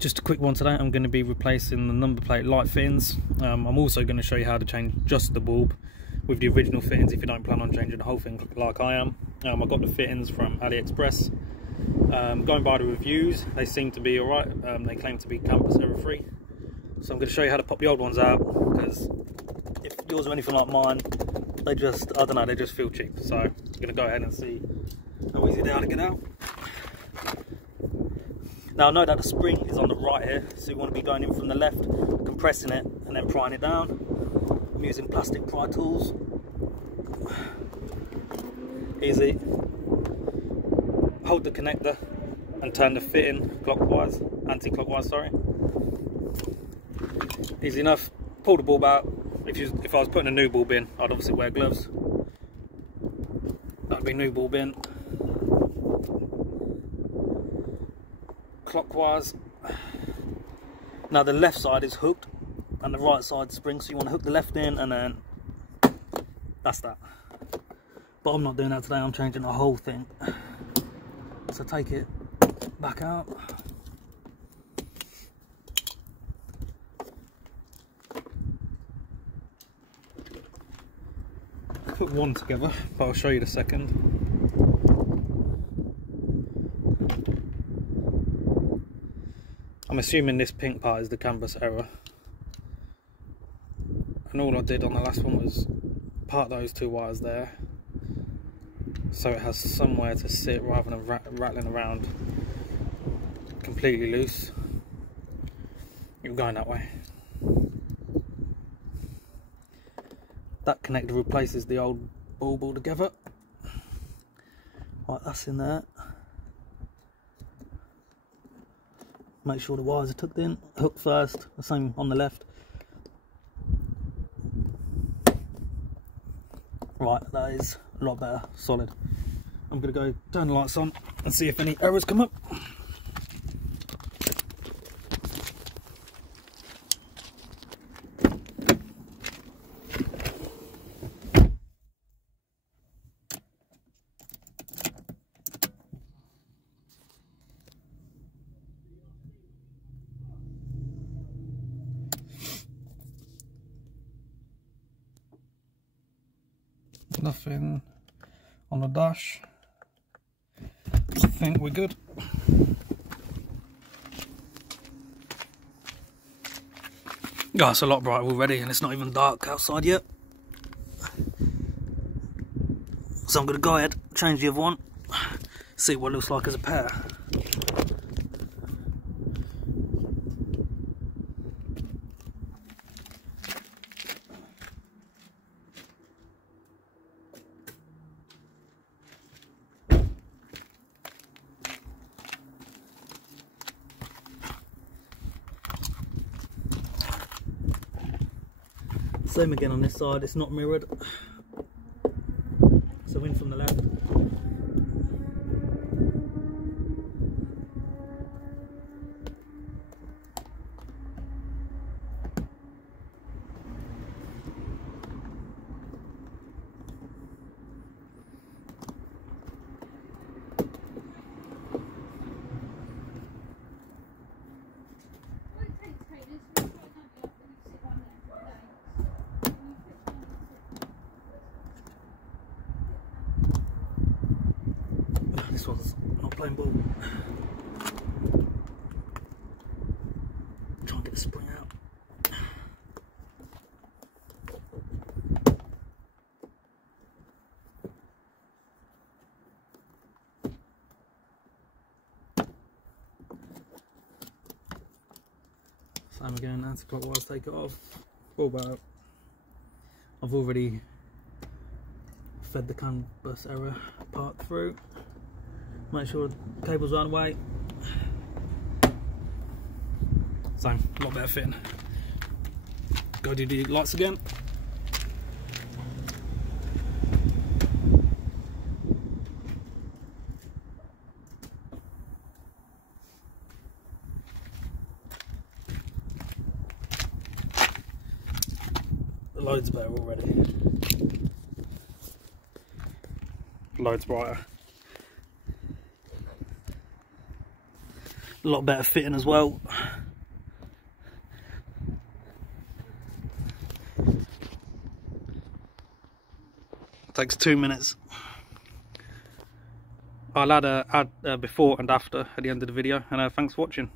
Just a quick one today. I'm going to be replacing the number plate light fittings. I'm also going to show you how to change just the bulb with the original fittings if you don't plan on changing the whole thing like I am. I got the fittings from AliExpress. Going by the reviews, they seem to be alright. They claim to be campus error free. So I'm going to show you how to pop the old ones out, because if yours are anything like mine, they just, I don't know, they just feel cheap. So I'm going to go ahead and see how easy they are to get out. Now I know that the spring is on the right here, so you want to be going in from the left, compressing it and then prying it down. I'm using plastic pry tools. Easy. Hold the connector and turn the fitting clockwise, anti-clockwise, sorry. Easy enough. Pull the bulb out. If I was putting a new bulb in, I'd obviously wear gloves. That'd be new bulb in. Clockwise. Now the left side is hooked and the right side springs, so you want to hook the left in and then that's that. But I'm not doing that today, I'm changing the whole thing. So take it back out. Put one together, but I'll show you the second. I'm assuming this pink part is the canvas error, and all I did on the last one was part those two wires there so it has somewhere to sit rather than rattling around completely loose. You're going that way. That connector replaces the old bulb altogether. Right, that's in there. Make sure the wires are tucked in. Hook first, the same on the left. Right, that is a lot better, solid. I'm going to go turn the lights on and see if any errors come up. Nothing on the dash. I think we're good. Oh, it's a lot brighter already and it's not even dark outside yet. So I'm going to go ahead, change the other one, see what it looks like as a pair. Same again on this side, it's not mirrored, so in from the left. This one's not playing ball. Try and get the spring out. Same again, anti-clockwise, take it off. Bulb out. I've already fed the canvas error part through. Make sure the cable's right away. Same, a lot better fitting. Go do the lights again. Loads better already. Loads brighter. A lot better fitting as well. Takes 2 minutes. I'll add a before and after at the end of the video, and thanks for watching.